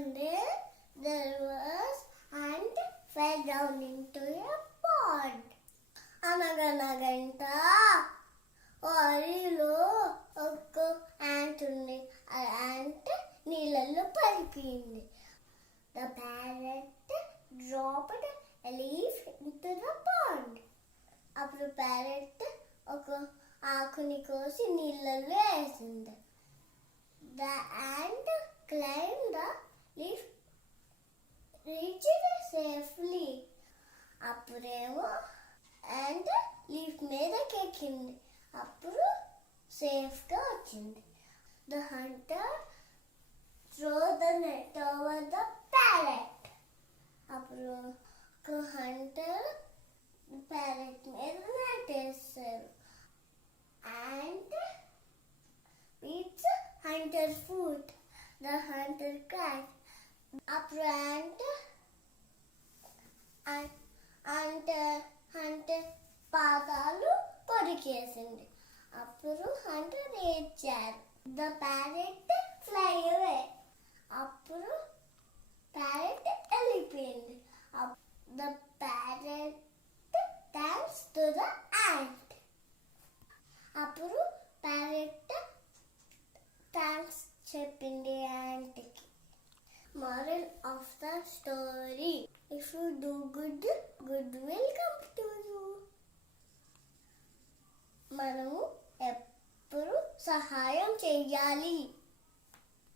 One day there was ant fell down into a pond. అనగనగంట అడవిలో ఒక ant ఉంది. ఆ ant నీళ్ళల్లో పడిపోయింది. The parrot dropped a leaf into the pond. అప్పుడు parrot ఒక ఆకుని కోసి నీళ్ళల్లో వేసింది. The ant climbed the leaf, reached safely. అప్పుడేమో ant లీఫ్ మీదకి ఎక్కింది. అప్పుడు సేఫ్గా వచ్చింది. The hunter threw the net over the parrot. అప్పుడు ఒక హంటర్ ప్యారెట్ మీద నెట్ వేస్తారు. And it's hunter's foot. The hunter cried. అప్పుడు hunter పాదాలు కొరికేసింది. అప్పుడు హంటర్ ఏడ్చారు. The parrot fly away. అప్పుడు ప్యారెట్ వెళ్ళిపోయింది. The parrot thanks to the ant. అప్పుడు ప్యారెట్ థ్యాంక్స్ చెప్పింది యాంట్కి. Moral of the story: if you do good, good will come to you. మనము ఎప్పుడు సహాయం చేయాలి.